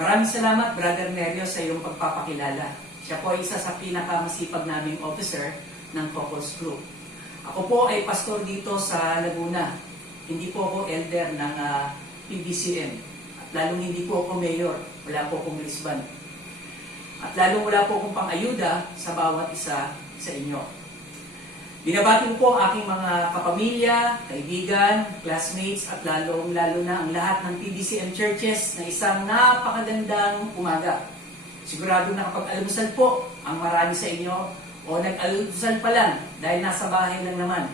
Maraming salamat, Brother Nerio, sa iyong pagpapakilala. Siya po ay isa sa pinakamasipag naming officer ng Focus Group. Ako po ay pastor dito sa Laguna. Hindi po ako elder ng PBCM. At lalong hindi po ako mayor. Wala po akong lisban. At lalong wala po akong pang-ayuda sa bawat isa sa inyo. Binabati ko po ang aking mga kapamilya, kaibigan, classmates, at lalo na ang lahat ng PBCM churches na isang napakagandang umaga. Sigurado na kapag almusal po ang marami sa inyo o nag-almusal pa lang dahil nasa bahay lang naman.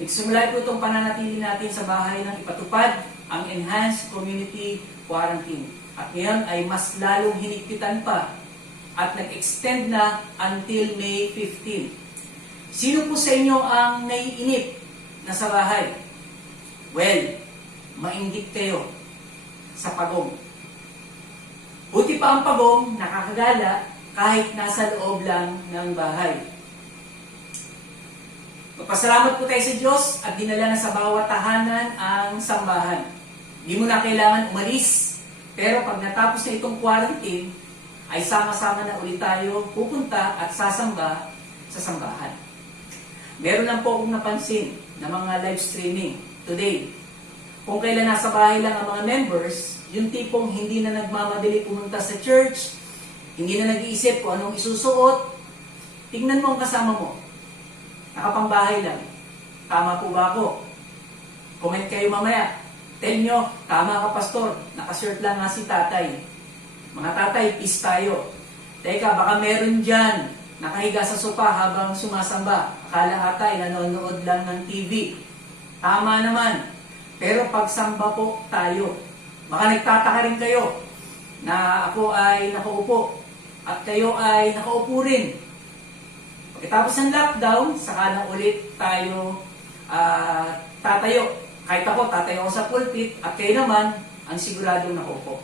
Nagsimula po itong pananatili natin sa bahay ng ipatupad ang Enhanced Community Quarantine. At ngayon ay mas lalong hinigpitan pa at nag-extend na until May 15. Sino po sa inyo ang naiinip na sa bahay? Well, mainggit kayo sa pagong. Buti pa ang pagong nakakagala kahit nasa loob lang ng bahay. Magpasalamat po tayo sa Diyos at dinala na sa bawat tahanan ang sambahan. Hindi mo na kailangan umalis. Pero pag natapos na itong quarantine, ay sama-sama na ulit tayo pupunta at sasamba sa sambahan. Meron lang po akong napansin na mga live streaming today. Kung kailan nasa bahay lang ang mga members, yung tipong hindi na nagmamadali pumunta sa church, hindi na nag-iisip kung anong isusuot, tingnan mo ang kasama mo. Nakapangbahay lang. Tama po ba ako? Comment kayo mamaya. Tell nyo, tama ka pastor, nakashirt lang nga si tatay. Mga tatay, peace tayo. Teka, baka meron dyan, nakahiga sa sopa habang sumasamba. Akala ata ay nanonood lang ng TV. Tama naman. Pero pagsamba po tayo. Baka nagtataka rin kayo na ako ay nakaupo at kayo ay nakaupo rin. Pagkatapos ng lockdown, saka na ulit tayo tatayo. Kahit ako, tatayo ako sa pulpit at kayo naman ang siguradong nakaupo.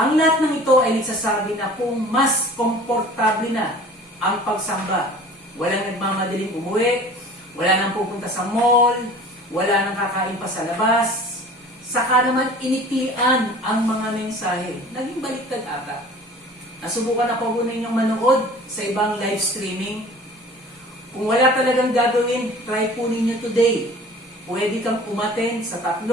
Ang lahat ng ito ay nagsasabi na kung mas komportable na ang pagsamba. Walang nagmamadaling umuwi, wala nang pupunta sa mall, wala nang kakain pa sa labas. Saka naman initian ang mga mensahe. Naging baliktad ata. Nasubukan na po ninyong manood sa ibang live streaming. Kung wala talagang gagawin, try po ninyo today. Pwede kang umattend sa 3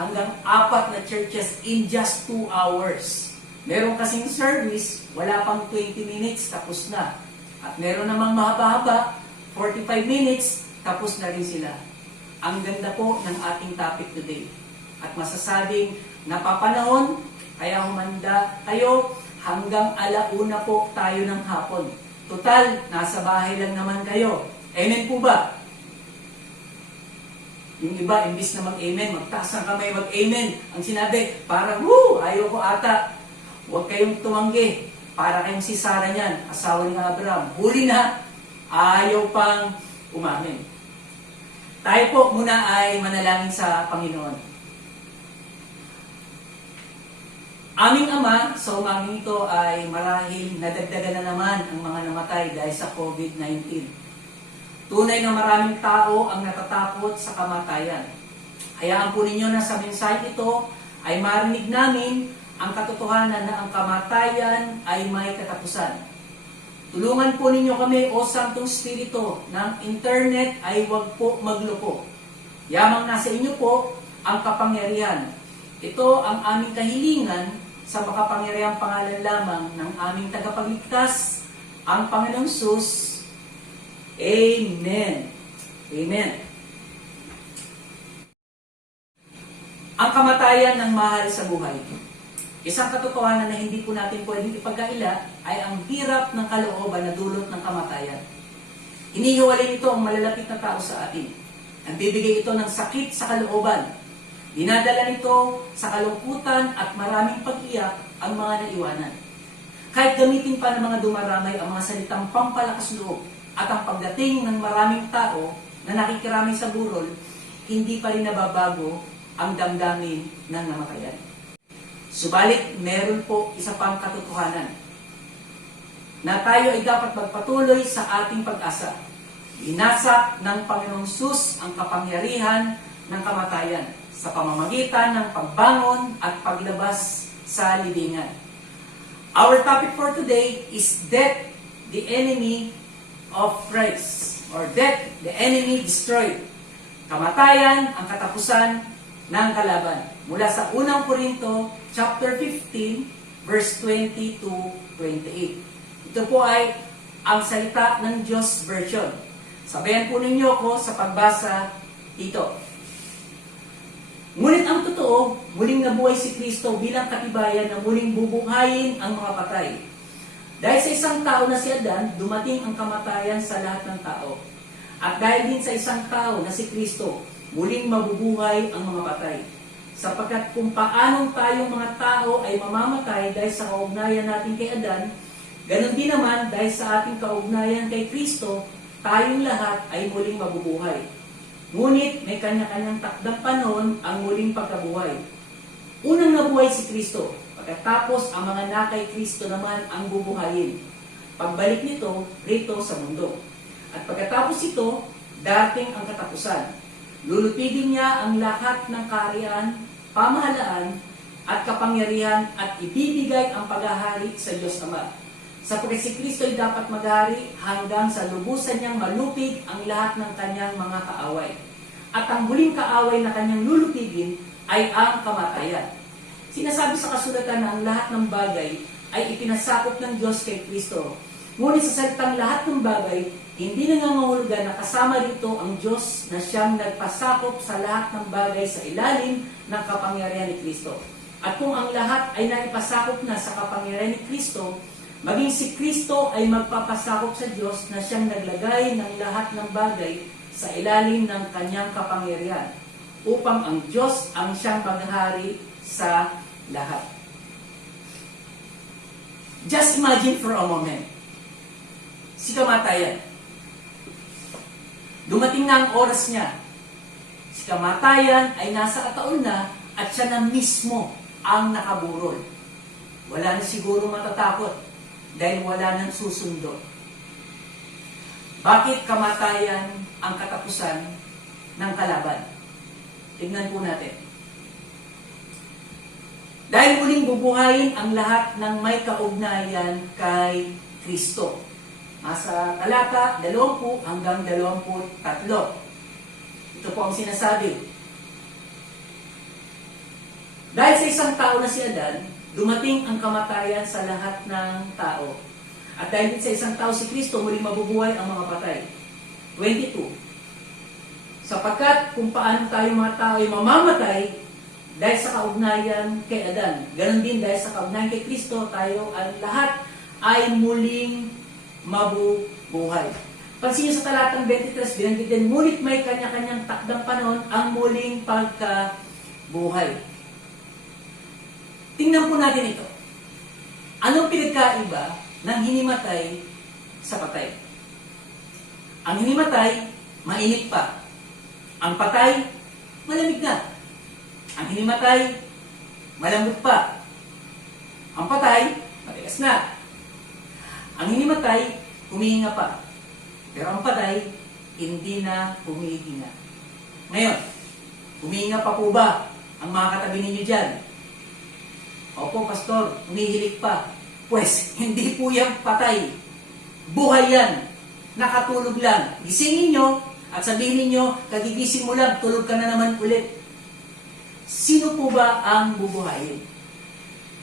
hanggang 4 na churches in just 2 hours. Meron kasing service, wala pang 20 minutes, tapos na. At meron namang mahaba-haba, 45 minutes, tapos na rin sila. Ang ganda po ng ating topic today. At masasabing napapanahon, kaya humanda kayo hanggang 1:00 po tayo ng hapon. Total, nasa bahay lang naman kayo. Amen po ba? Yung iba, imbis na mag-amen, magtaas ang kamay, mag-amen. Ang sinabi, parang, ayaw ko ata. Huwag kayong tumanggi. Para kayong si Sarah niyan, asawa ni Abraham. Huli na, ayaw pang umamin. Tayo po muna ay manalangin sa Panginoon. Aming Ama, sa umangin ito ay marahil nadagdagan na naman ang mga namatay dahil sa COVID-19. Tunay na maraming tao ang natatakot sa kamatayan. Hayaan po ninyo na sa mensahe ito ay marinig namin ang katotohanan na ang kamatayan ay may katapusan. Tulungan po ninyo kami, O Santong Espiritu, ng internet ay huwag po magloko. Yamang nasa inyo po ang kapangyarihan. Ito ang aming kahilingan sa makapangyarihang pangalan lamang ng aming tagapagligtas, ang Panginoong Sus. Amen. Amen. Ang kamatayan ng mahal sa buhay. Isang katotohanan na hindi po natin pwedeng ipagkaila ay ang hirap ng kalooban na dulot ng kamatayan. Hinihiwalay ito ang malalapit na tao sa atin. Nagbibigay ito ng sakit sa kalooban. Dinadala nito sa kalungkutan at maraming pag-iyak ang mga naiwanan. Kahit gamitin pa ng mga dumaramay ang mga salitang pampalakas loob at ang pagdating ng maraming tao na nakikiramay sa burol, hindi pa rin nababago ang damdamin ng namatayan. Subalit, meron po isa pang katotohanan na tayo ay dapat magpatuloy sa ating pag-asa. Inasak ng Panginoong Sus ang kapangyarihan ng kamatayan sa pamamagitan ng pagbangon at paglabas sa libingan. Our topic for today is death, the enemy of Christ, or death, the enemy destroyed. Kamatayan, ang katapusan ng kalaban. Mula sa 1 Korinto chapter 15, verse 20 to 28. Ito po ay ang salita ng Diyos version. Sabayan po ninyo ko sa pagbasa dito. Ngunit ang totoo, muling nabuhay si Kristo bilang katibayan na muling bubuhayin ang mga patay. Dahil sa isang tao na si Adan, dumating ang kamatayan sa lahat ng tao. At dahil din sa isang tao na si Kristo, muling mabubuhay ang mga patay. Sapagkat kung paanong tayong mga tao ay mamamatay dahil sa kaugnayan natin kay Adan, ganon din naman dahil sa ating kaugnayan kay Kristo, tayong lahat ay muling mabubuhay. Ngunit may kanya-kanyang takdang panahon ang muling pagkabuhay. Unang nabuhay si Kristo, pagkatapos ang mga nakay Kristo naman ang bubuhayin. Pagbalik nito, rito sa mundo. At pagkatapos ito, dating ang katapusan. Lulupigin niya ang lahat ng kaharian, pamahalaan, at kapangyarihan at ibibigay ang paghahari sa Diyos Ama. Sapagkat si Kristo ay dapat maghari hanggang sa lubusan niyang malupig ang lahat ng kanyang mga kaaway. At ang huling kaaway na kanyang lulupigin ay ang kamatayan. Sinasabi sa kasulatan na ang lahat ng bagay ay ipinasakop ng Diyos kay Kristo. Ngunit sa salitang lahat ng bagay, hindi nangangahulugan na kasama rito ang Diyos na siyang nagpasakop sa lahat ng bagay sa ilalim ng kapangyarihan ni Kristo. At kung ang lahat ay naipasakop na sa kapangyarihan ni Kristo, maging si Kristo ay magpapasakop sa Diyos na siyang naglagay ng lahat ng bagay sa ilalim ng kanyang kapangyarihan upang ang Diyos ang siyang maghari sa lahat. Just imagine for a moment, si kamatayan. Dumating na ang oras niya. Si kamatayan ay nasa kataon na at siya na mismo ang nakaburol. Wala na siguro matatakot dahil wala nang susundo. Bakit kamatayan ang katapusan ng kalaban? Tignan po natin. Dahil muling bubuhayin ang lahat ng may kaugnayan kay Kristo. Nasa talata 20 hanggang 23. Ito po ang sinasabi. Dahil sa isang tao na si Adan, dumating ang kamatayan sa lahat ng tao. At dahil sa isang tao si Kristo, muling mabubuhay ang mga patay. 22. Sapagkat kung paano tayo mga tao ay mamamatay dahil sa kaugnayan kay Adan, ganon din dahil sa kaugnayan kay Kristo, tayo ang lahat ay muling mabubuhay. Pansin niyo sa talatang 23, binanggit din, ngunit may kanya-kanyang takdang panahon ang muling pagkabuhay. Tingnan po natin ito. Anong pinagkaiba ng hinimatay sa patay? Ang hinimatay, mainit pa. Ang patay, malamig na. Ang hinimatay, malambot pa. Ang patay, matigas na. Ang hinimatay, humihinga pa. Pero ang patay, hindi na humihinga. Ngayon, humihinga pa po ba ang mga katabi ninyo dyan? Opo, pastor, humihilik pa. Pues, hindi po yan patay. Buhay yan. Nakatulog lang. Gisingin nyo at sabihin ninyo, kagigising mo lang, tulog ka na naman ulit. Sino po ba ang bubuhayin?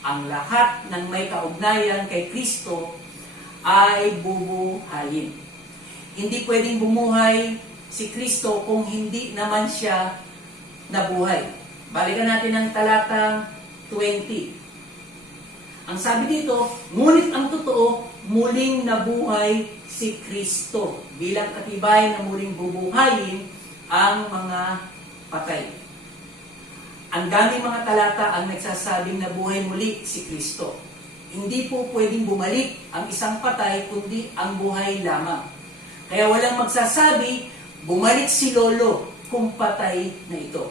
Ang lahat ng may kaugnayan kay Kristo ay bubuhayin. Hindi pwedeng bumuhay si Kristo kung hindi naman siya nabuhay. Balikan natin ang talatang 20. Ang sabi dito, ngunit ang totoo, muling nabuhay si Kristo bilang katibay na muling bubuhayin ang mga patay. Ang daming mga talata ang nagsasabing nabuhay muli si Kristo. Hindi po pwedeng bumalik ang isang patay kundi ang buhay lamang. Kaya walang magsasabi, bumalik si Lolo kung patay na ito.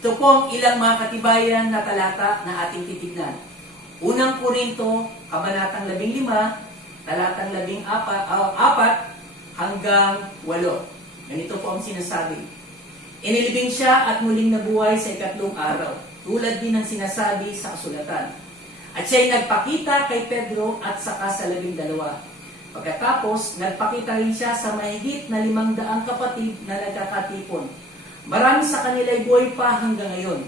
Ito po ang ilang mga katibayan na talata na ating titignan. Unang Korinto, kabanatang 15, talatang 14 hanggang 8. Ganito po ang sinasabi. Inilibing siya at muling nabuhay sa ikatlong araw. tulad din ng sinasabi sa kasulatan. At siya'y nagpakita kay Pedro at saka sa 12. Pagkatapos, nagpakita rin siya sa mahigit na 500 kapatid na nagkakatipon. Marami sa kanila'y buhay pa hanggang ngayon.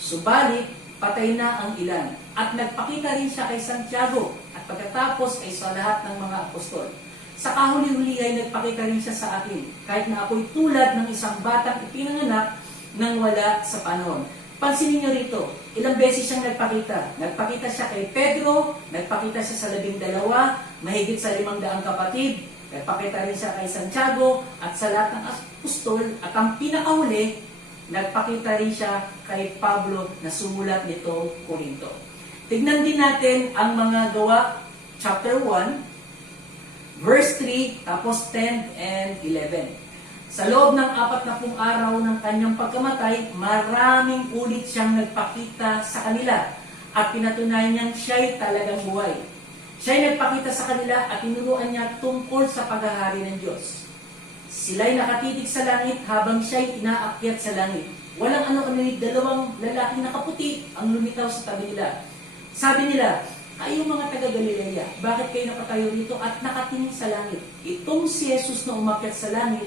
Subalit, patay na ang ilan. At nagpakita rin siya kay Santiago at pagkatapos ay sa lahat ng mga apostol. Sa kahuli-huli ay nagpakita rin siya sa akin, kahit na ako'y tulad ng isang batang ipinanganak nang wala sa panahon. Pansinin niyo rito, ilang beses siyang nagpakita. Nagpakita siya kay Pedro, nagpakita siya sa 12, mahigit sa 500 kapatid, nagpakita rin siya kay Santiago at sa lahat ng apostol, at ang pinakahuli, nagpakita rin siya kay Pablo na sumulat nitong Korinto. Tignan din natin ang mga gawa, chapter 1, verse 3, tapos 10 and 11. Sa loob ng 40 araw ng kanyang pagkamatay, maraming ulit siyang nagpakita sa kanila at pinatunayan niyang siya'y talagang buhay. Siya'y nagpakita sa kanila at tinuruan niya tungkol sa paghahari ng Diyos. Sila'y nakatitig sa langit habang siya'y inaakyat sa langit. Walang ano-ano, dalawang lalaking nakaputi ang lumitaw sa tabi nila. Sabi nila, "Kayo mga taga-Galilea, bakit kayo nakatayo rito at nakatingin sa langit? Itong si Jesus na umakyat sa langit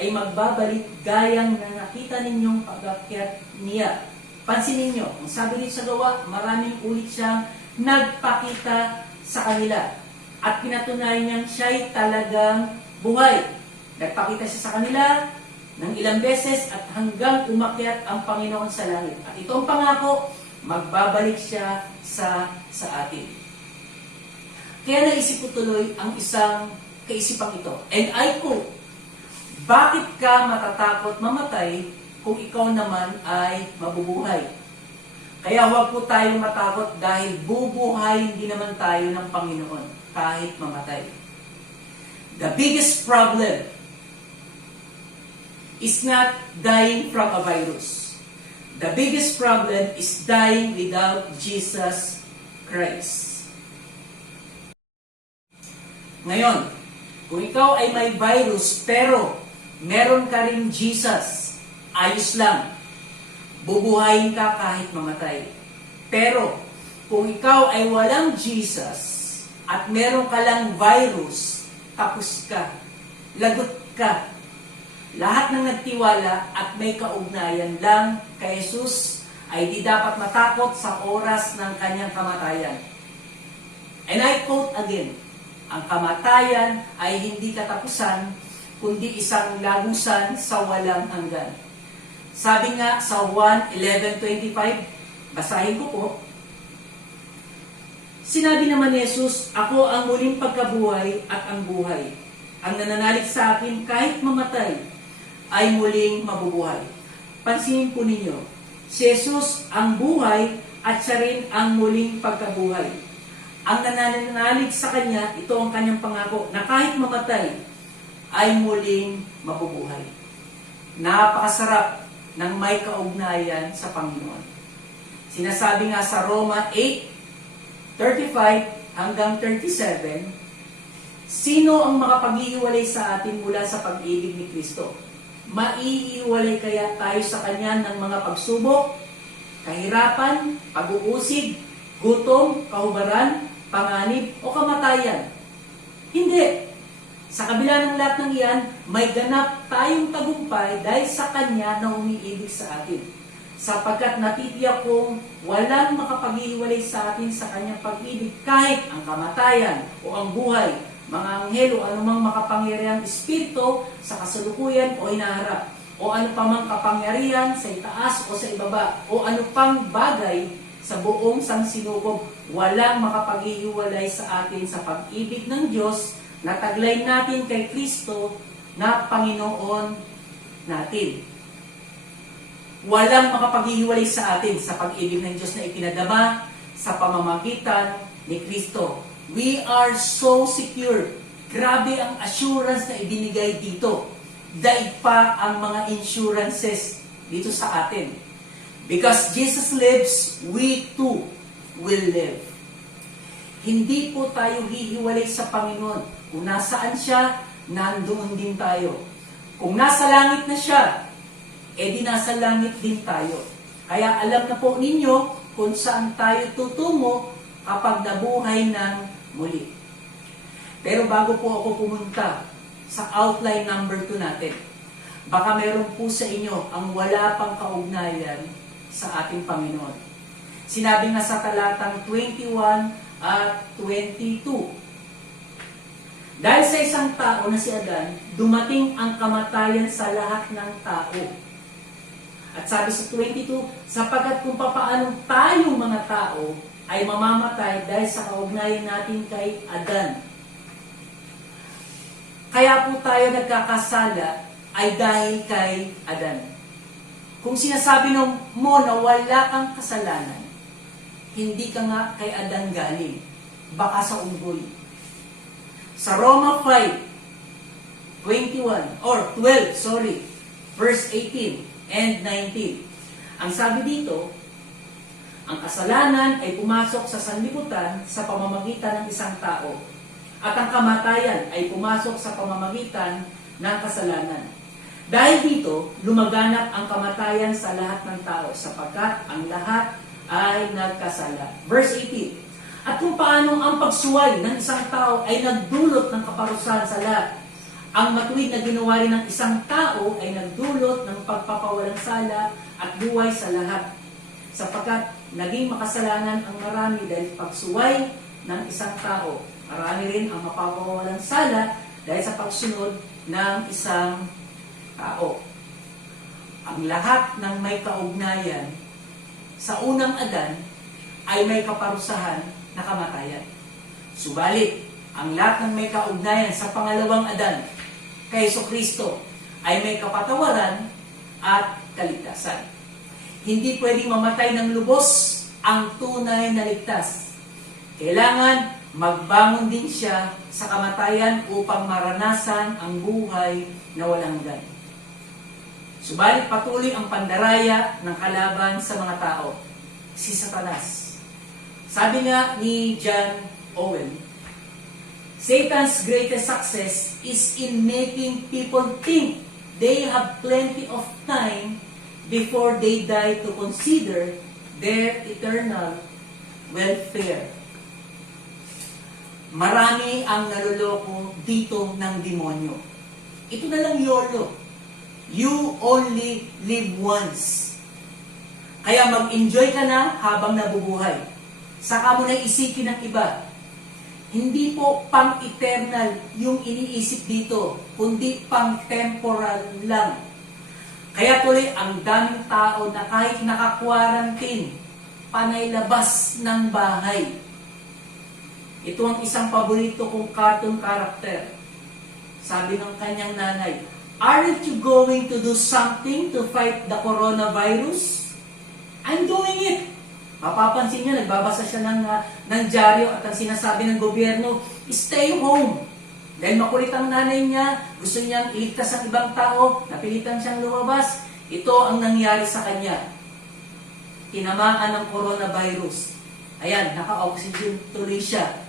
ay magbabalik gayang na nakita ninyong pag-akyat niya." Pansinin niyo, ang sabi dito sa gawa, maraming ulit siyang nagpakita sa kanila at pinatunayan niyang siya'y talagang buhay. Nagpakita siya sa kanila ng ilang beses at hanggang umakyat ang Panginoon sa langit. At ito ang pangako, magbabalik siya sa atin. Kaya naisip ko tuloy ang isang kaisipang ito. And I quote, "Bakit ka matatakot mamatay kung ikaw naman ay mabubuhay?" Kaya huwag po tayong matakot dahil bubuhay din naman tayo ng Panginoon kahit mamatay. The biggest problem is not dying from a virus. The biggest problem is dying without Jesus Christ. Ngayon, kung ikaw ay may virus pero meron ka rin Jesus, ayos lang. Bubuhayin ka kahit mamatay. Pero, kung ikaw ay walang Jesus at meron ka lang virus, tapos ka. Lagot ka. Lahat ng nagtiwala at may kaugnayan lang kay Jesus ay di dapat matakot sa oras ng kanyang kamatayan. And I quote again, ang kamatayan ay hindi katapusan, kundi isang lagusan sa walang hanggan. Sabi nga sa 1:11-25, basahin ko po, "Sinabi naman ni Jesus, ako ang muling pagkabuhay at ang buhay. Ang nananalig sa akin kahit mamatay ay muling mabubuhay." Pansinin po ninyo, si Jesus ang buhay at siya rin ang muling pagkabuhay. Ang nananalig sa Kanya, ito ang Kanyang pangako, na kahit mamatay ay muling mabubuhay. Napakasarap ng may kaugnayan sa Panginoon. Sinasabi nga sa Roma 8:35 hanggang 37, "Sino ang makapag-iiwalay sa atin mula sa pag-ibig ni Kristo? Maiiwalay kaya tayo sa Kanya ng mga pagsubok, kahirapan, pag-uusig, gutom, kahubaran, panganib, o kamatayan? Hindi. Sa kabila ng lahat ng iyan, may ganap tayong tagumpay dahil sa Kanya na umiibig sa atin. Sapagkat natitiyak kong walang makapag-iwalay sa atin sa Kanyang pag-ibig kahit ang kamatayan o ang buhay, mga anghel o anumang makapangyarihang espiritu sa kasalukuyan o hinaharap, o ano pa mang kapangyarihan sa itaas o sa ibaba, o ano pang bagay sa buong sangsinubog, walang makapag-iwalay sa atin sa pag-ibig ng Diyos na taglay natin kay Kristo na Panginoon natin." Walang makapaghihiwalay sa atin sa pag-ibig ng Diyos na ipinadama sa pamamagitan ni Kristo. We are so secure. Grabe ang assurance na ibinigay dito. Daig pa ang mga insurances dito sa atin. Because Jesus lives, we too will live. Hindi po tayo hihiwalay sa Panginoon. Kung nasaan siya, nandoon din tayo. Kung nasa langit na siya, edi nasa langit din tayo. Kaya alam na po ninyo kung saan tayo tutungo kapag nabuhay ng muli. Pero bago po ako pumunta sa outline number 2 natin, baka meron po sa inyo ang wala pang kaugnayan sa ating Panginoon. Sinabi nga sa talatang 21 at 22, dahil sa isang tao na si Adan, dumating ang kamatayan sa lahat ng tao. At sabi sa 22, sapagkat kung papaanong tayong mga tao ay mamamatay dahil sa kaugnayan natin kay Adan. Kaya po tayo nagkakasala ay dahil kay Adan. Kung sinasabi mo na wala kang kasalanan, hindi ka nga kay Adan galing, baka sa unggoy. Sa Roma 5:12, verse 18 and 19. Ang sabi dito, ang kasalanan ay pumasok sa sanlibutan sa pamamagitan ng isang tao, at ang kamatayan ay pumasok sa pamamagitan ng kasalanan. Dahil dito, lumaganap ang kamatayan sa lahat ng tao, sapagkat ang lahat ay nagkasala. Verse 18, at kung paano ang pagsuway ng isang tao ay nagdulot ng kaparusahan sa lahat, ang matuwid na ginawa rin ng isang tao ay nagdulot ng pagpapawalang sala at buhay sa lahat. Sapagkat naging makasalanan ang marami dahil pagsuway ng isang tao. Marami rin ang mapapawalang sala dahil sa pagsunod ng isang tao. Ang lahat ng may kaugnayan sa unang Adan ay may kaparusahan na kamatayan. Subalit, ang lahat ng may kaugnayan sa pangalawang Adan, kay Jesucristo, ay may kapatawaran at kaligtasan. Hindi pwedeng mamatay ng lubos ang tunay na ligtas. Kailangan magbangon din siya sa kamatayan upang maranasan ang buhay na walang hanggan. Subalit patuloy ang pandaraya ng kalaban sa mga tao, si Satanas. Sabi nga ni John Owen, Satan's greatest success is in making people think they have plenty of time before they die to consider their eternal welfare. Marami ang naloloko dito ng demonyo. Ito na lang YOLO. You only live once. Kaya mag-enjoy ka na habang nabubuhay. Saka mo na isipin ng iba. Hindi po pang-eternal yung iniisip dito, kundi pang-temporal lang. Kaya tuloy ang daming tao na kahit naka-quarantine, panay labas ng bahay. Ito ang isang paborito kong cartoon character. Sabi ng kanyang nanay, aren't you going to do something to fight the coronavirus? I'm doing it. Mapapansin niyo, nagbabasa siya ng dyaryo at ang sinasabi ng gobyerno, stay home. Dahil makulit ang nanay niya, gusto niyang iligtas ang ibang tao, napilitan siyang lumabas. Ito ang nangyari sa kanya. Tinamaan ng coronavirus. Ayan, naka-oxygen tuloy siya.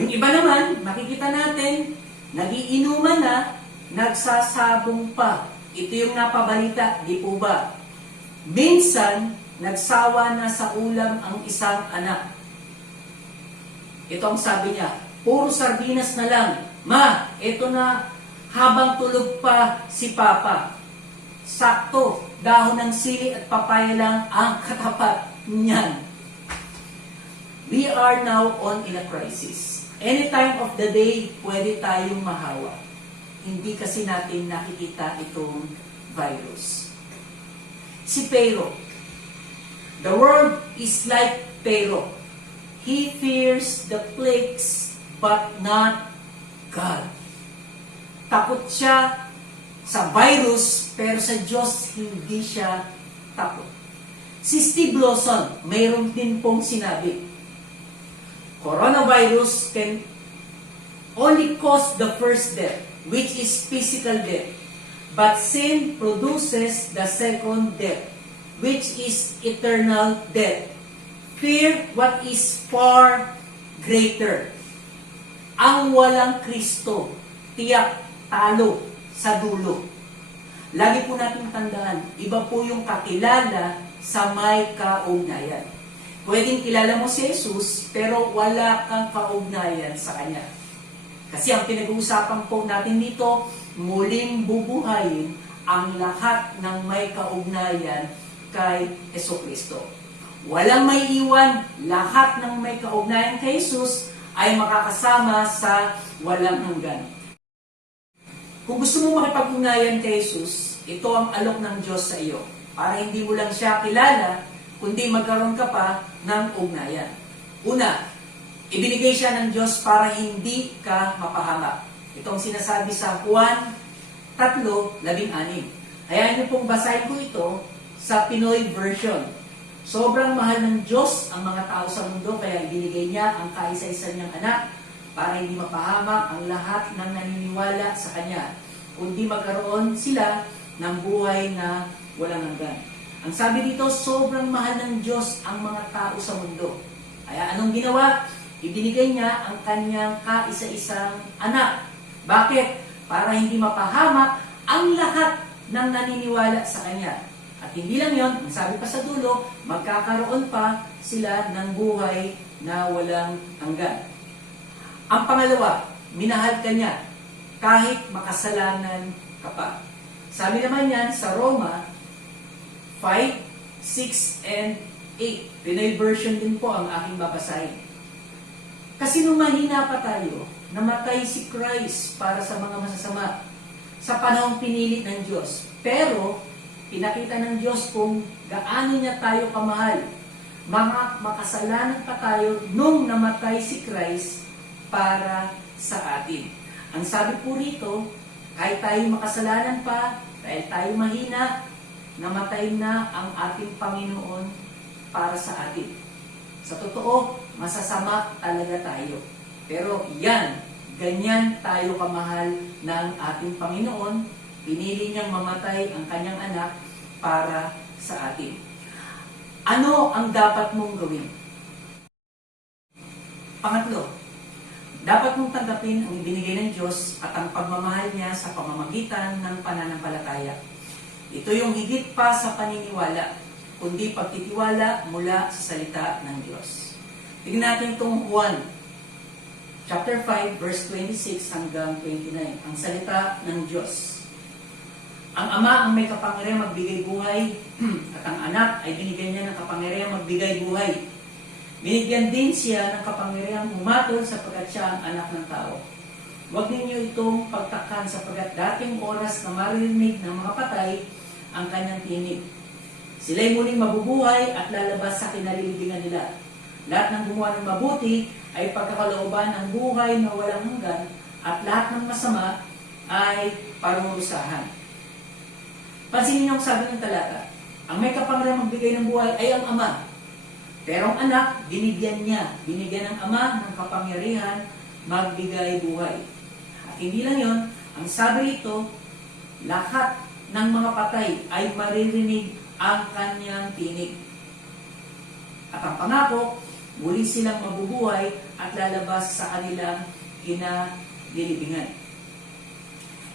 Yung iba naman, makikita natin, nagiinuman na, nagsasabong pa. Ito yung napabalita, di po ba? Minsan, nagsawa na sa ulam ang isang anak. Ito ang sabi niya, puro sardinas na lang. Ma, ito na habang tulog pa si Papa. Sakto, dahon ng sili at papaya lang ang katapat niyan. We are now in a crisis. Any time of the day, pwede tayong mahawa. Hindi kasi natin nakikita itong virus. Si Pharaoh. The world is like Pharaoh. He fears the plagues, but not God. Takot siya sa virus, pero sa Diyos hindi siya takot. Si Steve Lawson, mayroon din pong sinabi, coronavirus can only cause the first death, which is physical death. But sin produces the second death, which is eternal death. Fear what is far greater. Ang walang Kristo, tiyak talo sa dulo. Lagi po natin tandaan, iba po yung kakilala, sa may kaugnayan. Pwedeng kilala mo si Jesus, pero wala kang kaugnayan sa Kanya. Kasi ang pinag-uusapan po natin dito, muling bubuhayin ang lahat ng may kaugnayan kay Jesucristo. Walang may iwan, lahat ng may kaugnayan kay Jesus ay makakasama sa walang hanggan. Kung gusto mo makipag-ugnayan kay Jesus, ito ang alok ng Diyos sa iyo. Para hindi mo lang siya kilala, kundi magkaroon ka pa ng ugnayan. Una, ibinigay siya ng Diyos para hindi ka mapahamak. Ito ang sinasabi sa Juan 3:16. Hayaan niyo pong basahin ko ito sa Pinoy version. Sobrang mahal ng Diyos ang mga tao sa mundo, kaya ibinigay niya ang kaisa-isa niyang anak para hindi mapahamak ang lahat ng naniniwala sa Kanya, kundi magkaroon sila ng buhay na walang hanggan. Ang sabi dito, sobrang mahal ng Diyos ang mga tao sa mundo. Kaya anong ginawa? Ibinigay niya ang Kanyang kaisa-isang anak. Bakit? Para hindi mapahamak ang lahat ng naniniwala sa Kanya. At hindi lang yon, ang sabi pa sa dulo, magkakaroon pa sila ng buhay na walang hanggan. Ang pangalawa, minahal ka niya kahit makasalanan ka pa. Sabi naman yan sa Roma 5, 6, and 8. Pinoy version din po ang aking babasahin. Kasi nung mahina pa tayo, namatay si Christ para sa mga masasama sa panahong pinili ng Diyos. Pero, pinakita ng Diyos kung gaano niya tayo kamahal. Mga makasalanan pa tayo nung namatay si Christ para sa atin. Ang sabi po rito, kahit tayo makasalanan pa, kahit tayo mahina, namatay na ang ating Panginoon para sa atin. Sa totoo, masasama talaga tayo. Pero yan, ganyan tayo kamahal ng ating Panginoon. Pinili niyang mamatay ang kanyang anak para sa atin. Ano ang dapat mong gawin? Pangatlo, dapat mong tanggapin ang ibinigay ng Diyos at ang pagmamahal niya sa pamamagitan ng pananampalataya. Ito yung higit pa sa paniniwala, kundi pagtitiwala mula sa salita ng Diyos. Tignan natin itong Juan, chapter 5, verse 26 hanggang 29. Ang salita ng Diyos. Ang Ama ang may kapangyarihang magbigay buhay, at ang anak ay binigyan niya ng kapangyarihang magbigay buhay. Binigyan din siya ng kapangyarihang humatol sapagkat siya ang anak ng tao. Huwag ninyo itong pagtakhan sapagkat dating oras na maririnig ng mga patay ang kanyang tinig. Sila'y muling mabubuhay at lalabas sa kinalilibigan nila. Lahat ng gumawa ng mabuti ay pagkakalooban ng buhay na walang hanggan at lahat ng masama ay parurusahan. Pansinin niyo ang sabi ng talata. Ang may kapangyarihang magbigay ng buhay ay ang Ama. Pero ang anak, binigyan niya. Binigyan ng Ama ng kapangyarihan magbigay buhay. At hindi lang yon, ang sabi rito, lahat ng mga patay ay maririnig ang kanyang tinig. At ang pangako, muli silang mabubuhay at lalabas sa kanilang kinalilibingan.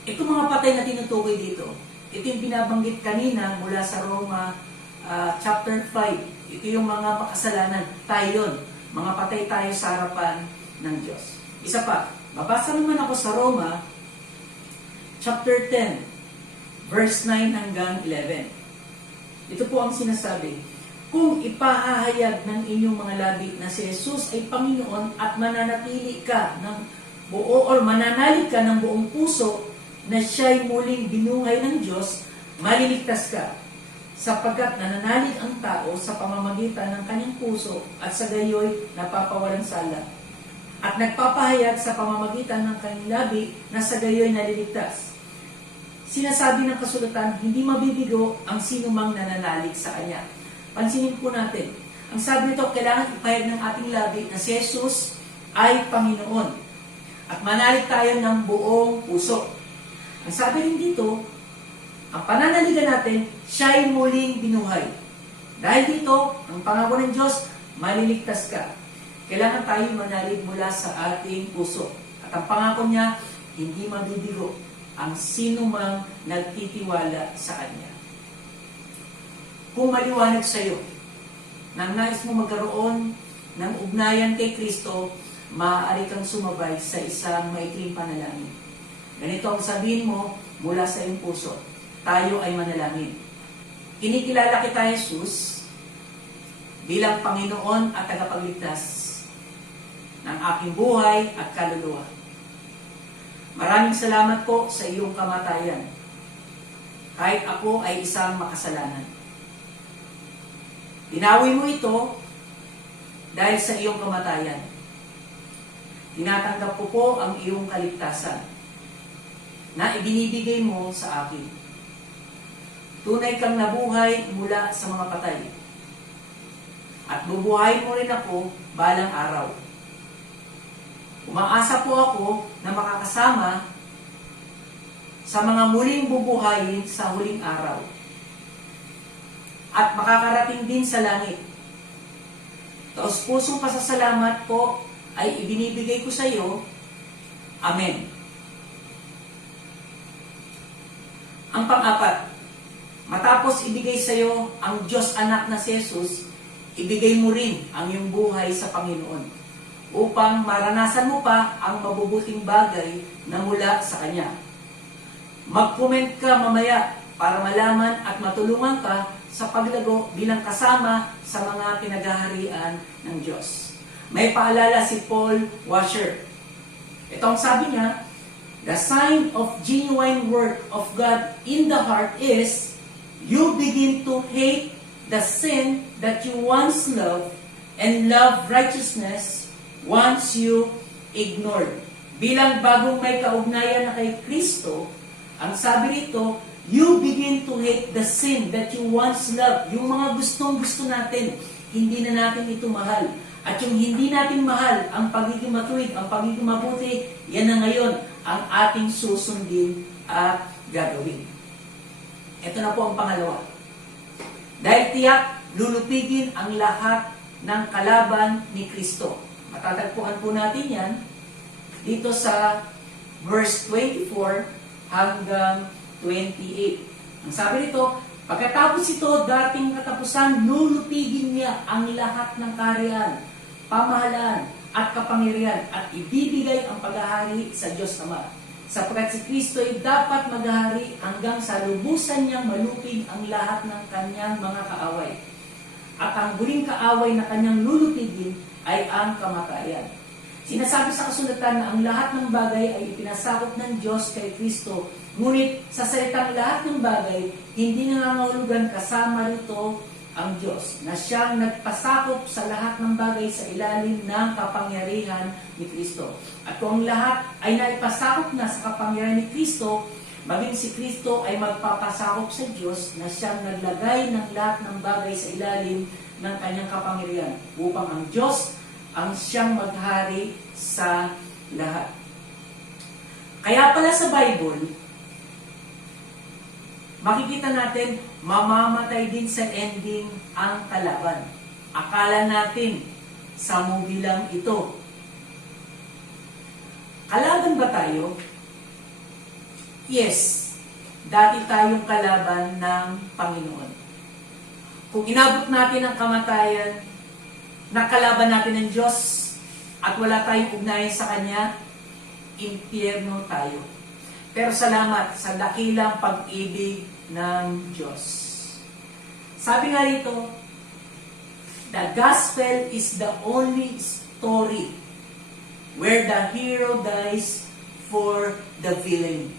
Ito mga patay na tinutukoy dito, ito yung binabanggit kanina mula sa Roma chapter 5. Ito yung mga makasalanan. Tayo yun. Mga patay tayo sa harapan ng Diyos. Isa pa, mabasa naman ako sa Roma chapter 10, verse 9 hanggang 11. Ito po ang sinasabi. Kung ipahahayag ng inyong mga labi na si Jesus ay Panginoon at mananatili ka ng buo or mananalig ka ng buong puso na siya'y muling binuhay ng Diyos, maliligtas ka. Sapagkat nananalig ang tao sa pamamagitan ng kanyang puso at sa gayoy napapawalang sala. At nagpapahayag sa pamamagitan ng kanyang labi na sa gayoy naliligtas. Sinasabi ng kasulatan, hindi mabibigo ang sinumang nananalig sa Kanya. Pansinin po natin, ang sabi nito, kailangan ipahayag ng ating labi na si Jesus ay Panginoon. At manalig tayo ng buong puso. Ang sabi rin dito, ang pananaligan natin, siya'y muling binuhay. Dahil dito, ang pangako ng Diyos, maliligtas ka. Kailangan tayo manalig mula sa ating puso. At ang pangako niya, hindi mabibigo ang sino mang nagtitiwala sa Kanya. kung maliwanag sa iyo nang nais mo magkaroon ng ugnayan kay Kristo, maaari kang sumabay sa isang maikling panalangin. Ganito ang sabihin mo mula sa iyong puso. Tayo ay manalangin. Kinikilala kita, Jesus, bilang Panginoon at tagapagligtas ng aking buhay at kaluluwa. Maraming salamat po sa iyong kamatayan, kahit ako ay isang makasalanan. Dinawi mo ito dahil sa iyong kamatayan. Tinatanggap ko po ang iyong kaligtasan na ibinibigay mo sa akin. Tunay kang nabuhay mula sa mga patay. At bubuhay mo rin ako balang araw. Umaasa po ako na makakasama sa mga muling bubuhayin sa huling araw. At makakarating din sa langit. Taos pusong pasasalamat po ay ibinibigay ko sa iyo. Amen. Ang pang-apat, matapos ibigay sa iyo ang Diyos anak na si Jesus, ibigay mo rin ang iyong buhay sa Panginoon upang maranasan mo pa ang mabubuting bagay na mula sa Kanya. Mag-comment ka mamaya para malaman at matulungan ka sa paglago bilang kasama sa mga pinaghaharian ng Diyos. May paalala si Paul Washer. Ito ang sabi niya, the sign of genuine work of God in the heart is you begin to hate the sin that you once loved and love righteousness once you ignored. Bilang bagong may kaugnayan na kay Kristo, ang sabi rito, you begin to hate the sin that you once loved. Yung mga gustong-gusto natin, hindi na natin ito mahal. At yung hindi natin mahal, ang pagiging matuwid, ang pagiging mabuti, yan na ngayon ang ating susundin at gagawin. Ito na po ang pangalawa. Dahil tiyak, lulupigin ang lahat ng kalaban ni Kristo. Matatagpuan po natin yan dito sa verse 24 hanggang 28. Ang sabi nito, pagkatapos ito, dating katapusan, lulupigin niya ang lahat ng kaharian, pamahalaan at kapangyarihan at ibibigay ang paghahari sa Diyos Ama. Sapagkat si Kristo ay dapat maghahari hanggang sa lubusan niyang malupig ang lahat ng kanyang mga kaaway. At ang huling kaaway na kanyang lulupigin ay ang kamatayan. Sinasabi sa kasulatan na ang lahat ng bagay ay ipinasakop ng Diyos kay Kristo. Ngunit sa salitang lahat ng bagay, hindi nangangahulugan kasama rito ang Diyos, na siyang nagpasakop sa lahat ng bagay sa ilalim ng kapangyarihan ni Kristo. At kung ang lahat ay naipasakop na sa kapangyarihan ni Kristo, maging si Kristo ay magpapasakop sa Diyos na siyang naglagay ng lahat ng bagay sa ilalim ng kanyang kapangyarihan upang ang Diyos ang siyang maghari sa lahat. Kaya pala sa Bible, makikita natin, mamamatay din sa ending ang kalaban. Akala natin, sa movie lang ito. Kalaban ba tayo? Yes. Dati tayong kalaban ng Panginoon. Kung inabot natin ang kamatayan, nakalaban natin ng Diyos, at wala tayong ugnayan sa Kanya, impyerno tayo. Pero salamat sa dakilang pag-ibig ng Diyos. Sabi nga rito, the gospel is the only story where the hero dies for the villain.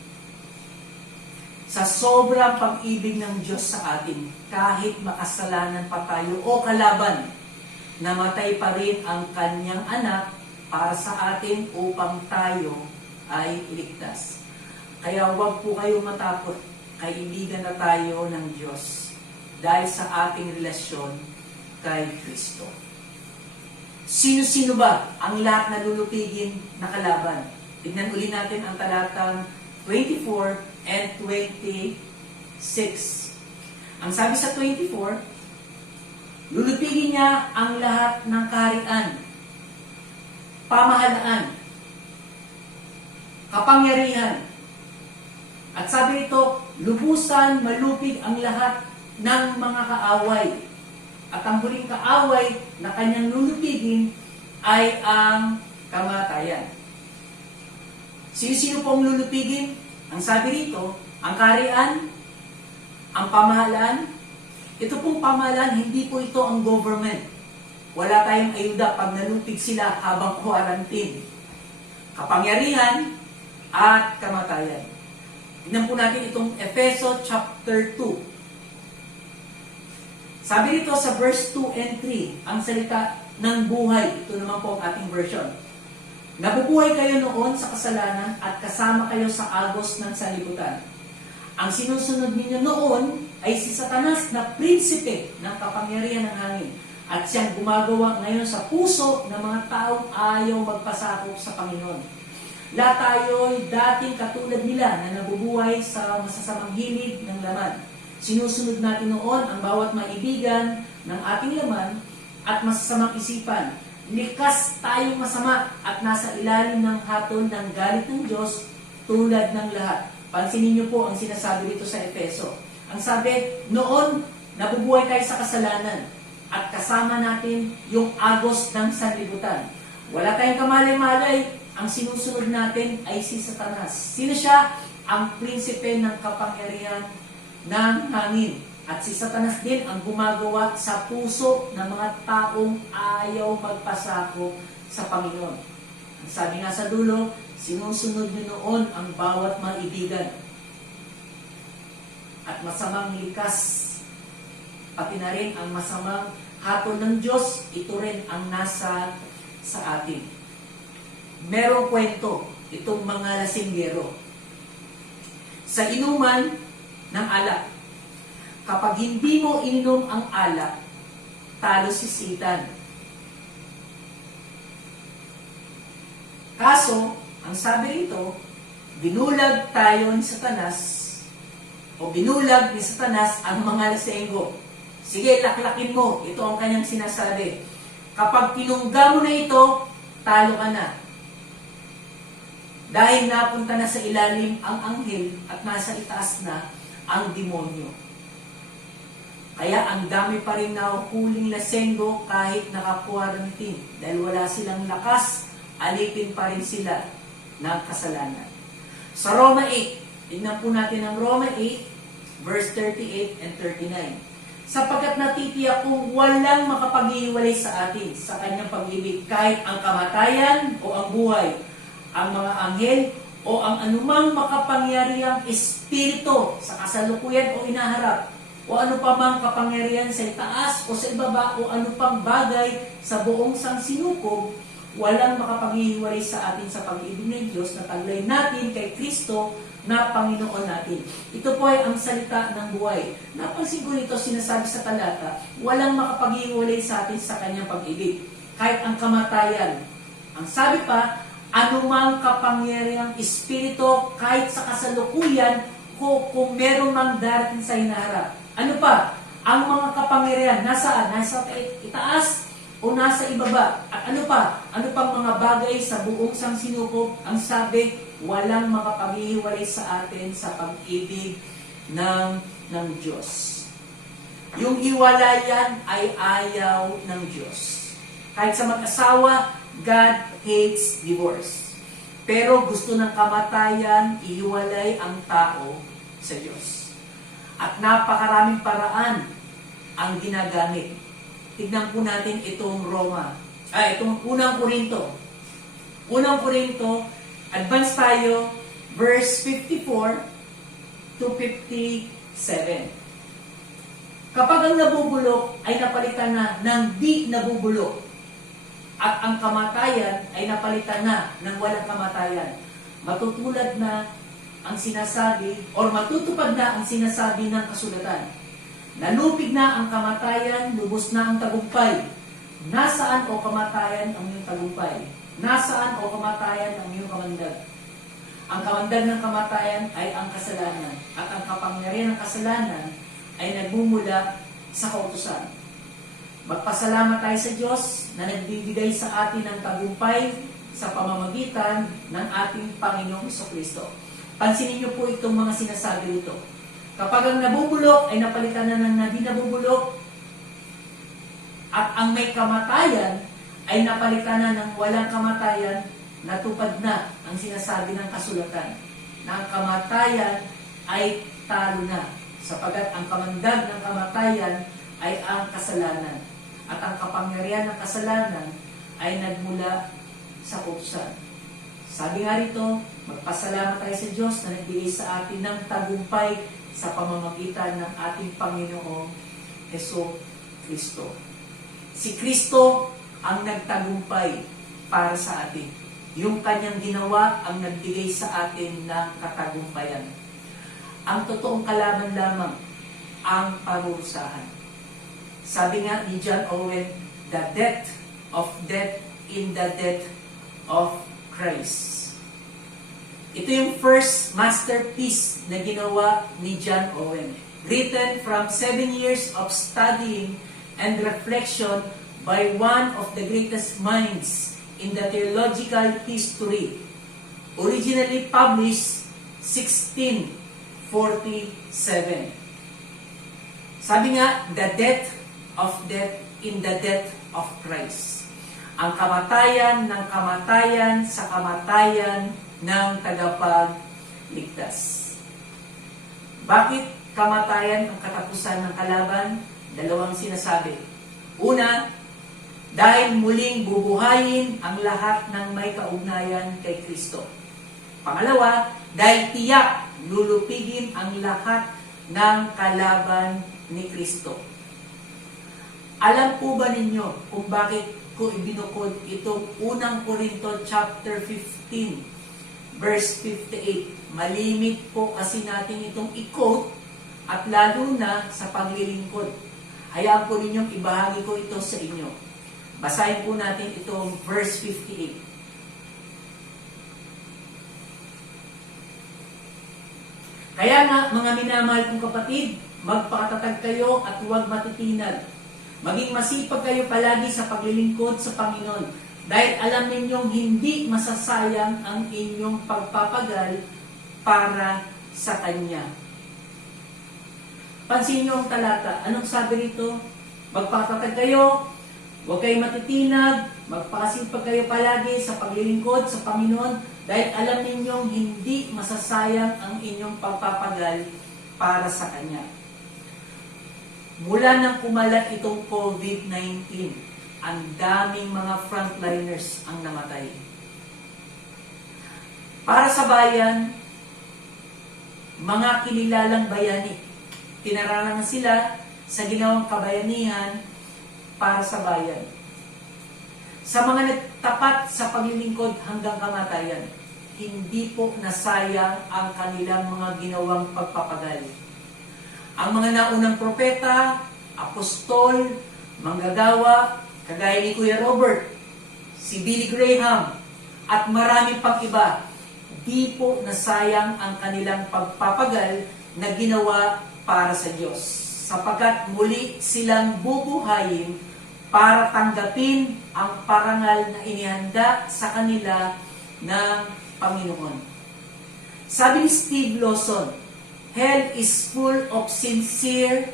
Sa sobrang pag-ibig ng Diyos sa atin, kahit makasalanan pa tayo o kalaban, namatay pa rin ang kanyang anak para sa atin upang tayo ay iligtas. Kaya huwag po kayong matakot, kaibigan na tayo ng Diyos dahil sa ating relasyon kay Kristo. Sino-sino ba ang lahat na lulupigin na kalaban? Tignan uli natin ang talatang 24 and 26. Ang sabi sa 24, lulupigin niya ang lahat ng kaharian, pamahalaan, kapangyarihan. At sabi nito, lubusan, malupig ang lahat ng mga kaaway. At ang huling kaaway na kanyang lulupigin ay ang kamatayan. Sino-sino pong lulupigin? Ang sabi rito, ang kaharian, ang pamahalaan. Ito pong pamahalaan, hindi po ito ang government. Wala tayong ayuda pag nalupig sila habang quarantine. Kapangyarihan at kamatayan. Tignan po natin itong Efeso chapter 2. Sabi dito sa verse 2 and 3, ang salita ng buhay. Ito naman po ang ating version. Nabubuhay kayo noon sa kasalanan at kasama kayo sa agos ng sanlibutan. Ang sinusunod ninyo noon ay si Satanas na prinsipe ng kapangyarihan ng hangin at siyang gumagawa ngayon sa puso ng mga taong ayaw magpasakop sa Panginoon. Lahat tayo'y dating katulad nila na nabubuhay sa masasamang hilig ng laman. Sinusunod natin noon ang bawat maibigan ng ating laman at masasamang isipan. Likas tayong masama at nasa ilalim ng hatol ng galit ng Diyos tulad ng lahat. Pansinin niyo po ang sinasabi dito sa Efeso. Ang sabi, noon nabubuhay tayo sa kasalanan at kasama natin yung agos ng sanlibutan. Wala tayong kamalay-malay, ang sinusunod natin ay si Satanas. Sino siya? Ang prinsipe ng kapangyarihan ng hangin. At si Satanas din ang gumagawa sa puso ng mga taong ayaw magpasakop sa Panginoon. Ang sabi nga sa dulo, sinusunod niyo noon ang bawat maibigan at masamang likas, pati na rin ang masamang hatol ng Diyos, ito rin ang nasa sa atin. Merong kwento itong mga lasinggero. Sa inuman ng alak, kapag hindi mo ininom ang alak, talo si Satan. Kaso, ang sabi rito, binulag tayo ni Satanas o binulag ni Satanas ang mga lasenggo. Sige, laklakin mo. Ito ang kanyang sinasabi. Kapag tinungga mo na ito, talo ka na. Dahil napunta na sa ilalim ang anghel at nasa itaas na ang demonyo. Kaya ang dami pa rin nahuhuling lasenggo kahit naka-quarantine. Dahil wala silang lakas, alipin pa rin sila ng kasalanan. Sa Roma 8, tignan po natin ang Roma 8, verse 38 and 39. Sapagkat natitiyak kung walang makapaghiwalay sa atin sa kanyang pag-ibig, kahit ang kamatayan o ang buhay, ang mga anghel o ang anumang makapangyarihang espiritu sa kasalukuyan o inaharap, o ano pa mang kapangyarihan sa itaas o sa ibaba o ano pang bagay sa buong sangsinukob, walang makapaghihiwalay sa atin sa pag-ibig ng Diyos na taglay natin kay Kristo na Panginoon natin. Ito po ay ang salita ng buhay. Napansin ko nito, sinasabi sa talata, walang makapaghihiwalay sa atin sa kanyang pag-ibig. Kahit ang kamatayan. Ang sabi pa, anumang kapangyarihang espiritu kahit sa kasalukuyan kung meron mang darating sa hinaharap. Ano pa? Ang mga kapangyarihan, nasaan? Nasa itaas o nasa ibaba? At ano pa? Ano pang mga bagay sa buong sangsinukob? Ang sabi, walang makapaghihiwalay sa atin sa pag-ibig ng Diyos. Yung hiwalayan ay ayaw ng Diyos. Kahit sa mag-asawa, God hates divorce. Pero gusto ng kamatayan, ihiwalay ang tao sa Diyos. At napakaraming paraan ang ginagamit. Tignan po natin itong itong unang Korinto. Unang Korinto, advance tayo, verse 54 to 57. Kapag ang nabubulok ay napalitan na ng di nabubulok, at ang kamatayan ay napalitan na ng walang kamatayan, matutulad na ang sinasabi, or matutupad na ang sinasabi ng kasulatan. Nalupig na ang kamatayan, lubos na ang tagumpay. Nasaan o kamatayan ang iyong tagumpay? Nasaan o kamatayan ang iyong kamandag? Ang kamandag ng kamatayan ay ang kasalanan, at ang kapangyarihan ng kasalanan ay nagmumula sa kautusan. Magpasalamat tayo sa Diyos na nagbibigay sa atin ng tagumpay sa pamamagitan ng ating Panginoong Kristo. Pansinin niyo po itong mga sinasabi nito. Kapag ang nabubulok ay napalitan na ng hindi nabubulok, at ang may kamatayan ay napalitan na ng walang kamatayan, natupad na ang sinasabi ng kasulatan na ang kamatayan ay talo na, sapagat ang kamandag ng kamatayan ay ang kasalanan, at ang kapangyarihan ng kasalanan ay nagmula sa uksan. Sabi nga rito, magpasalamat tayo sa Diyos na nagbigay sa atin ng tagumpay sa pamamagitan ng ating Panginoong Hesus Kristo. Si Kristo ang nagtagumpay para sa atin. Yung kanyang ginawa ang nagbigay sa atin ng katagumpayan. Ang totoong kalaban lamang ang parurusahan. Sabi nga ni John Owen, the death of death in the death of Christ. Ito yung first masterpiece na ginawa ni John Owen. Written from 7 years of studying and reflection by one of the greatest minds in the theological history. Originally published 1647. Sabi nga, the death of death in the death of Christ. Ang kamatayan ng kamatayan sa kamatayan ng tagapagligtas. Bakit kamatayan ang katapusan ng kalaban? Dalawang sinasabi. Una, dahil muling bubuhayin ang lahat ng may kaugnayan kay Kristo. Pangalawa, dahil tiyak lulupigin ang lahat ng kalaban ni Kristo. Alam po ba ninyo kung bakit ko ibinukod itong unang Korinto chapter 15 verse 58? Malimit po kasi natin itong i-quote at lalo na sa paglilingkod. Hayaan po ninyong ibahagi ko ito sa inyo. Basahin po natin itong verse 58. Kaya nga, mga minamahal kong kapatid, magpakatatag kayo at huwag matitinag. Maging masipag kayo palagi sa paglilingkod sa Panginoon, dahil alam ninyong hindi masasayang ang inyong pagpapagal para sa Kanya. Pansin niyo ang talata. Anong sabi rito? Magpakatatag kayo, huwag kayong matitinag, magpakasipag kayo palagi sa paglilingkod sa Panginoon, dahil alam ninyong hindi masasayang ang inyong pagpapagal para sa Kanya. Mula nang kumalat itong COVID-19, ang daming mga frontliners ang namatay. Para sa bayan, mga kinilalang bayani, tinaranan sila sa ginawang kabayanihan para sa bayan. Sa mga nagtapat sa paglilingkod hanggang kamatayan, hindi po nasayang ang kanilang mga ginawang pagpapagal. Ang mga naunang propeta, apostol, manggagawa, kagaya ni Kuya Robert, si Billy Graham, at marami pang iba, di po nasayang ang kanilang pagpapagal na ginawa para sa Diyos, sapagkat muli silang bubuhayin para tanggapin ang parangal na inihanda sa kanila ng Panginoon. Sabi ni Steve Lawson, hell is full of sincere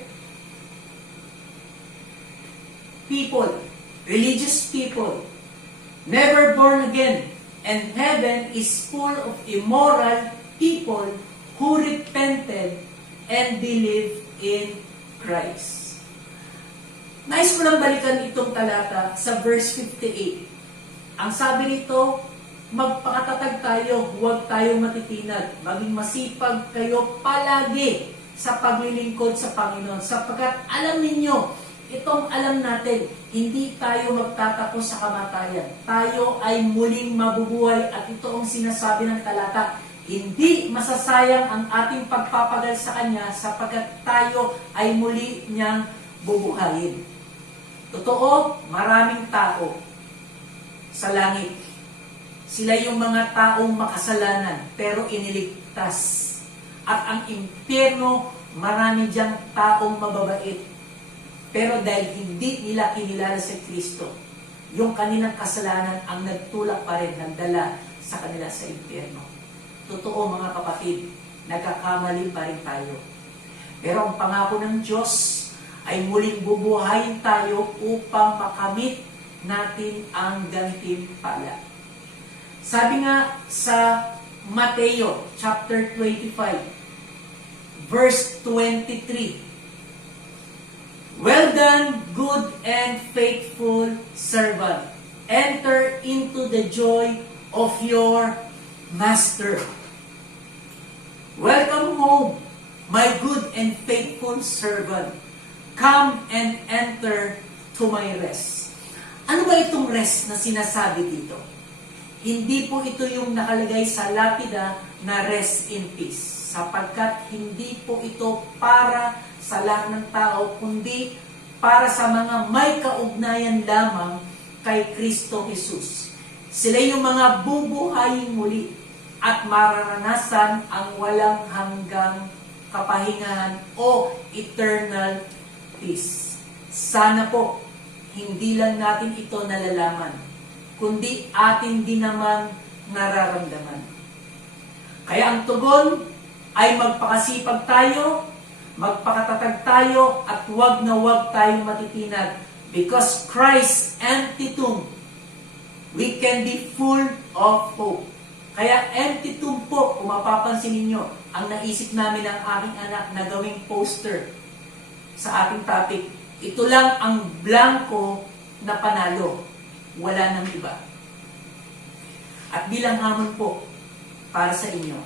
people, religious people, never born again, and heaven is full of immoral people who repented and believed in Christ. Nais ko lang balikan itong talata sa verse 58. Ang sabi nito, magpakatatag tayo, huwag tayo matitinag. Maging masipag kayo palagi sa paglilingkod sa Panginoon. Sapagkat alam ninyo, itong alam natin, hindi tayo magtatapos sa kamatayan. Tayo ay muling mabubuhay at ito ang sinasabi ng talata. Hindi masasayang ang ating pagpapagal sa Kanya sapagkat tayo ay muli niyang bubuhayin. Totoo, maraming tao sa langit. Sila yung mga taong makasalanan, pero iniligtas. At ang impyerno, marami diyang taong mababait. Pero dahil hindi nila kinilala si Kristo, yung kanilang kasalanan ang nagtulak pa rin, nagdala sa kanila sa impyerno. Totoo mga kapatid, nagkakamali pa rin tayo. Pero ang pangako ng Diyos ay muling bubuhayin tayo upang makamit natin ang gantimpala. Sabi nga sa Mateo chapter 25, verse 23, "Well done, good and faithful servant. Enter into the joy of your master." Welcome home, my good and faithful servant. Come and enter to my rest. Ano ba itong rest na sinasabi dito? Hindi po ito yung nakalagay sa lapida na rest in peace, sapagkat hindi po ito para sa lahat ng tao, kundi para sa mga may kaugnayan lamang kay Kristo Jesus. Sila yung mga bubuhayin muli at mararanasan ang walang hanggang kapahingahan o eternal peace. Sana po, hindi lang natin ito nalalaman, kundi atin din naman nararamdaman. Kaya ang tugon ay magpakasipag tayo, magpakatatag tayo, at huwag na huwag tayong matitinag. Because Christ empty tomb, we can be full of hope. Kaya empty tomb po, kung mapapansin ninyo, ang naisip namin ng aking anak na gawing poster sa ating topic. Ito lang ang blanco na panalo. Wala nang iba. At bilang hamon po para sa inyo,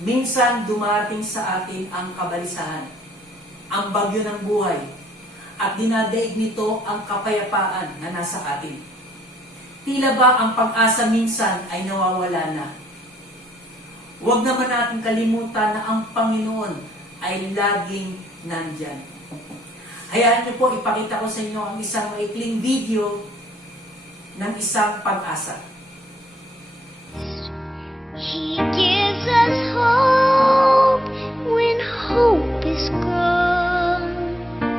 minsan dumating sa atin ang kabalisahan, ang bagyo ng buhay, at dinadaig nito ang kapayapaan na nasa atin. Tila ba ang pag-asa minsan ay nawawala na? Huwag naman natin kalimutan na ang Panginoon ay laging nandyan. Hayaan niyo po ipakita ko sa inyo ang isang maikling video ng isang pag-asa. He gives us hope when hope is gone.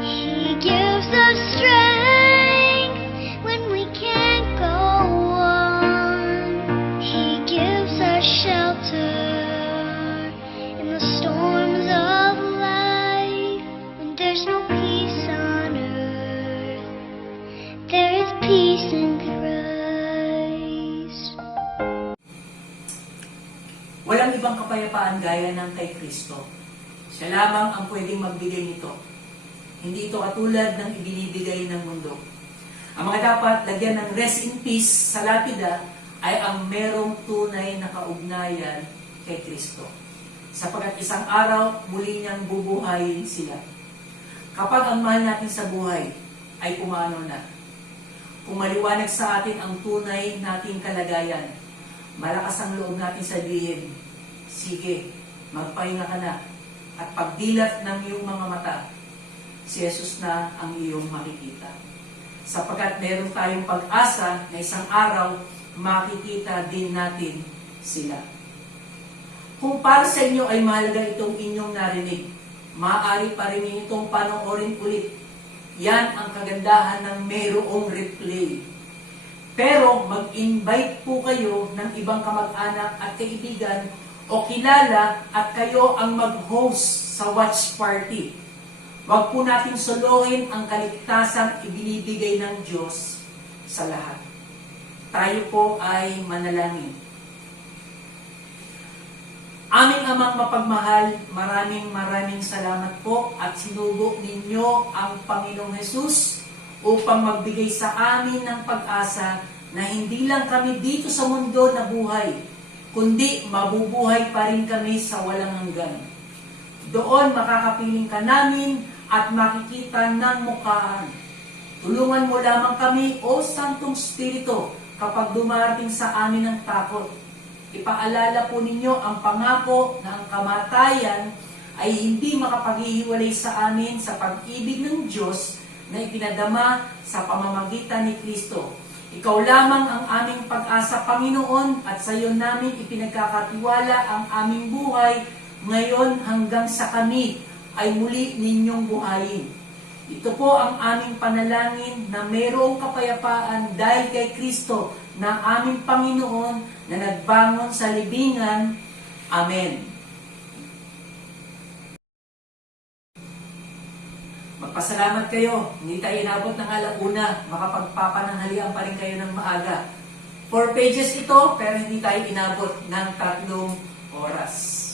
He gives us strength when we can't go on. He gives us shelter in the storms of life. When there's no peace on earth, there is peace in Christ. Walang ibang kapayapaan gaya ng kay Kristo. Siya lamang ang pwedeng magbigay nito. Hindi ito katulad ng ibinibigay ng mundo. Ang mga dapat lagyan ng rest in peace sa lapida ay ang merong tunay na kaugnayan kay Kristo. Sapagkat isang araw, muli niyang bubuhayin sila. Kapag ang mahal natin sa buhay ay pumanaw na, kung maliwanag sa atin ang tunay nating kalagayan, malakas ang loob natin sabihin, sige, magpahinga ka na, at pagdilat ng iyong mga mata, si Jesus na ang iyong makikita. Sapagkat meron tayong pag-asa na isang araw, makikita din natin sila. Kung para sa inyo ay mahalaga itong inyong narinig, maaari pa rin itong panoorin ulit. Yan ang kagandahan ng mayroong replay. Pero mag-invite po kayo ng ibang kamag-anak at kaibigan o kilala at kayo ang mag-host sa watch party. Huwag po natin solohin ang kaligtasang ibinibigay ng Diyos sa lahat. Tayo po ay manalangin. Aming Amang mapagmahal, maraming salamat po at sinugo ninyo ang Panginoong Hesus upang magbigay sa amin ng pag-asa na hindi lang kami dito sa mundo na buhay, kundi mabubuhay pa rin kami sa walang hanggan. Doon makakapiling ka namin at makikita ng mukhaan. Tulungan mo lamang kami, O Santong Espiritu, kapag dumarating sa amin ang takot. Ipaalala po ninyo ang pangako na ang kamatayan ay hindi makapaghihiwalay sa amin sa pag-ibig ng Diyos na ipinadama sa pamamagitan ni Kristo. Ikaw lamang ang aming pag-asa, Panginoon, at sa iyo namin ipinagkakatiwala ang aming buhay ngayon hanggang sa kami ay muli ninyong buhayin. Ito po ang aming panalangin na mayroong kapayapaan dahil kay Kristo na aming Panginoon na nagbangon sa libingan. Amen. Magpasalamat kayo. Hindi tayo inabot ng alauna. Makapagpapananghalian pa rin kayo ng maaga. 4 pages ito, pero hindi tayo inabot ng 3 oras.